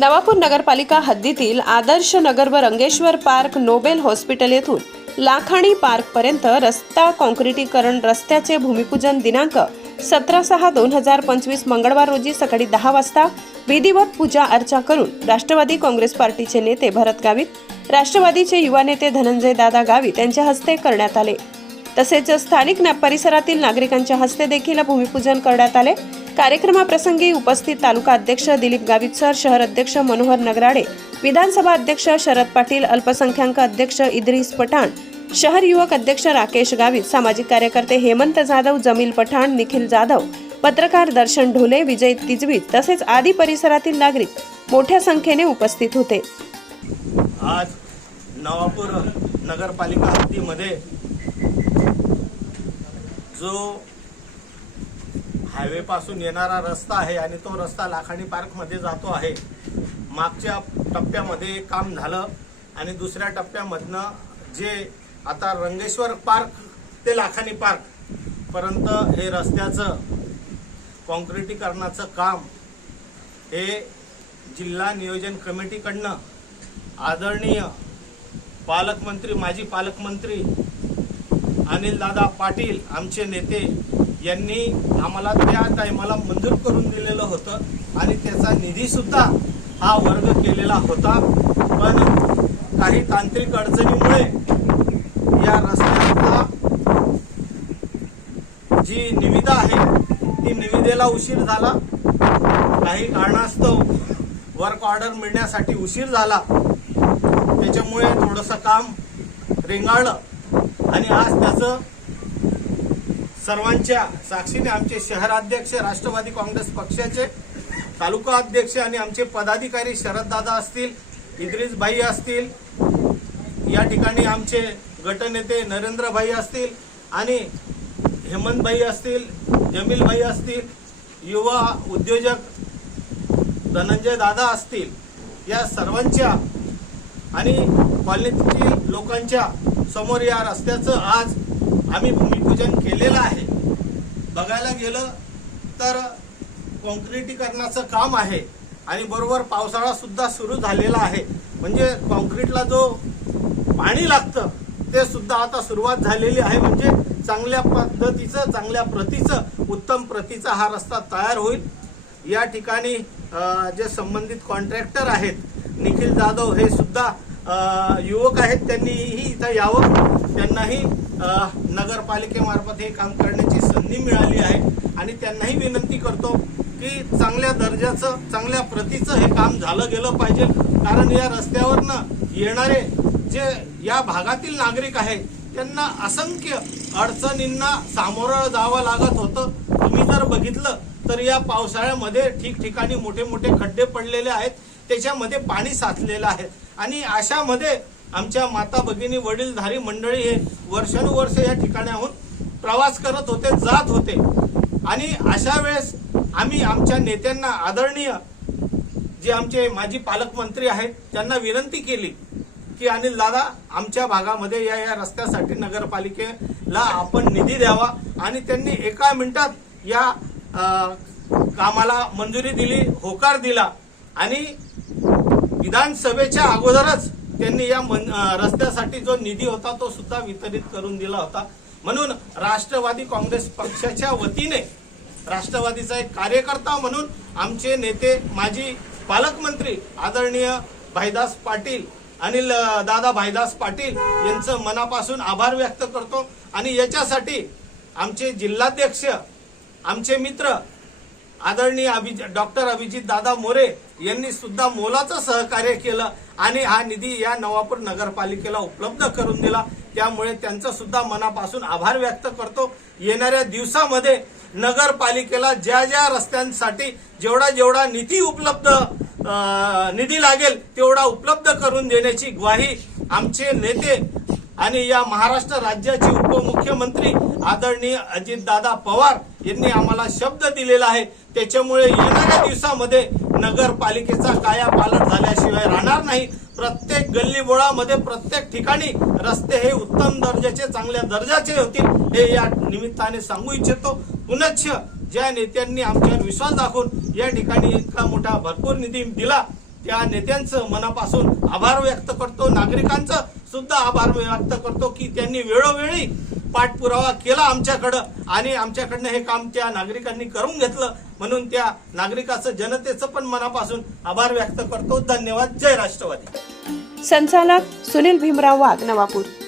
नवापूर नगरपालिका हद्दीतील आदर्श नगर व रंगेश्वर पार्क नोबेल हॉस्पिटल येथून लाखाणी पार्कपर्यंत रस्ता कॉन्क्रिटीकरण रस्त्याचे भूमिपूजन दिनांक सतरा सहा दोन हजार पंचवीस मंगळवार रोजी सकाळी दहा वाजता विधिवत पूजा अर्चा करून राष्ट्रवादी काँग्रेस पार्टीचे नेते भरत गावित राष्ट्रवादीचे युवा नेते धनंजय दादा गावित यांच्या हस्ते करण्यात आले तसेच स्थानिक परिसरातील नागरिकांच्या हस्ते देखील भूमिपूजन करण्यात आले कार्यक्रमाप्रसंगी उपस्थित तालुका अध्यक्ष दिलीप गावितसर शहर अध्यक्ष मनोहर नगराडे विधानसभा अध्यक्ष शरद पाटील अल्पसंख्याक अध्यक्ष इद्रिस पठाण शहर युवक अध्यक्ष राकेश गावित सामाजिक कार्यकर्ते हेमंत जाधव जमील पठाण निखिल जाधव पत्रकार दर्शन ढोले विजय तिजवी तसेच आदी परिसरातील नागरिक मोठ्या संख्येने उपस्थित होते आज नवापूर नगरपालिका हद्दीमध्ये जो हायवेपासून येणारा रस्ता आहे आणि तो रस्ता लाखाणी पार्कमध्ये जातो आहे मागच्या टप्प्यामध्ये काम झालं आणि दुसऱ्या टप्प्यामधनं जे आता रंगेश्वर पार्क ते लाखाणी पार्क पर्यंत हे रस्त्याचं कॉन्क्रिटीकरणाचं काम हे जिल्हा नियोजन कमिटीकडनं आदरणीय पालकमंत्री माजी पालकमंत्री अनिलदादा पाटील आमचे नेते यांनी आम्हाला त्या टायमाला मंजूर करून दिलेलं होतं आणि त्याचा निधीसुद्धा हा वर्ग केलेला होता पण काही तांत्रिक अडचणीमुळे या रस्त्याचा जी निविदा आहे ती निविदेला उशीर झाला काही कारणास्तव वर्क ऑर्डर मिळण्यासाठी उशीर झाला त्याच्यामुळे थोडंसं काम रेंगाळलं आणि आज त्याचं सर्वांच्या साक्षीने आमचे शहराध्यक्ष राष्ट्रवादी काँग्रेस पक्षाचे तालुका अध्यक्ष आणि आमचे पदाधिकारी शरददादा असतील इद्रिस भाई असतील या ठिकाणी आमचे गटनेते नरेंद्र भाई असतील आणि हेमंत भाई असतील जमील भाई असतील युवा उद्योजक धनंजय दादा असतील या सर्वांच्या आणि कॉलनीतील लोकांच्या समोर या रस्त्याचं आज आम्ही नियोजन केलेलं आहे बघायला गेलं तर कॉन्क्रिटीकरणाचं काम आहे आणि बरोबर पावसाळा सुद्धा सुरू झालेला आहे म्हणजे कॉन्क्रीटला जो पाणी लागतं ते सुद्धा आता सुरुवात झालेली आहे म्हणजे चांगल्या पद्धतीचं चांगल्या प्रतीचं उत्तम प्रतीचा हा रस्ता तयार होईल या ठिकाणी जे संबंधित कॉन्ट्रॅक्टर आहेत निखिल जाधव हे सुद्धा युवक आहेत त्यांनीही इथं यावं त्यांनाही नगरपालिकेमार्फत हे काम करण्याची संधी मिळाली आहे आणि त्यांनाही विनंती करतो की चांगल्या दर्जाचं चांगल्या प्रतीचं हे काम झालं गेलं पाहिजे कारण या रस्त्यावरनं येणारे जे या भागातील नागरिक आहेत त्यांना असंख्य अडचणींना सामोरं जावं लागत होतं तुम्ही जर बघितलं तर या पावसाळ्यामध्ये ठिकठिकाणी मोठे मोठे खड्डे पडलेले आहेत त्याच्यामध्ये पाणी साचलेलं आहे आणि अशामध्ये आमच्या माता भगिनी वडीलधारी मंडळी हे वर्षानुवर्ष या ठिकाणाहून प्रवास करत होते जात होते आणि अशा वेळेस आम्ही आमच्या नेत्यांना आदरणीय जे आमचे माजी पालकमंत्री आहेत त्यांना विनंती केली की अनिल दादा आमच्या भागामध्ये या या रस्त्यासाठी नगरपालिकेला आपण निधी द्यावा आणि त्यांनी एका मिनिटात या आ, कामाला मंजुरी दिली होकार दिला आणि विधानसभेच्या अगोदरच त्यांनी या रस्त्यासाठी जो निधी होता तो सुद्धा वितरित करून दिला होता म्हणून राष्ट्रवादी काँग्रेस पक्षाच्या वतीने राष्ट्रवादीचा एक कार्यकर्ता म्हणून आमचे नेते माजी पालकमंत्री आदरणीय भाईदास पाटील अनिल दादा भाईदास पाटील यांचं मनापासून आभार व्यक्त करतो आणि याच्यासाठी आमचे जिल्हाध्यक्ष आमचे मित्र आदरणीय अभिजित डॉक्टर अभिजित दादा मोरे यांनी सुद्धा मोलाचं सहकार्य केलं आणि हा निधी या नवापूर नगरपालिकेला उपलब्ध करून दिला त्यामुळे त्यांचा सुद्धा मनापासून आभार व्यक्त करतो येणाऱ्या दिवसामध्ये नगरपालिकेला ज्या ज्या रस्त्यांसाठी जेवढा जेवढा निधी उपलब्ध निधी लागेल तेवढा उपलब्ध करून देण्याची ग्वाही आमचे नेते आणि या महाराष्ट्र राज्याचे उपमुख्यमंत्री आदरणीय अजितदादा पवार यांनी आम्हाला शब्द दिलेला आहे त्याच्यामुळे येणाऱ्या दिवसामध्ये नगरपालिकेचा काया पालट झाल्याशिवाय राहणार नाही प्रत्येक गल्लीबोळामध्ये प्रत्येक ठिकाणी रस्ते हे उत्तम दर्जाचे चांगल्या दर्जाचे होतील हे या निमित्ताने सांगू इच्छितो पुनश्च ज्या नेत्यांनी आमच्यावर विश्वास दाखवून या ठिकाणी इतका मोठा भरपूर निधी दिला त्या नेत्यांचं मनापासून आभार व्यक्त करतो नागरिकांचं सुद्धा आभार व्यक्त करतो की त्यांनी वेळोवेळी पाठपुरावा केला आमच्याकडं आणि आमच्याकडनं हे काम त्या नागरिकांनी करून घेतलं म्हणून त्या नागरिकाचं जनतेचं पण मनापासून आभार व्यक्त करतो धन्यवाद जय राष्ट्रवादी संचालक सुनील भीमराव वाघ नवापूर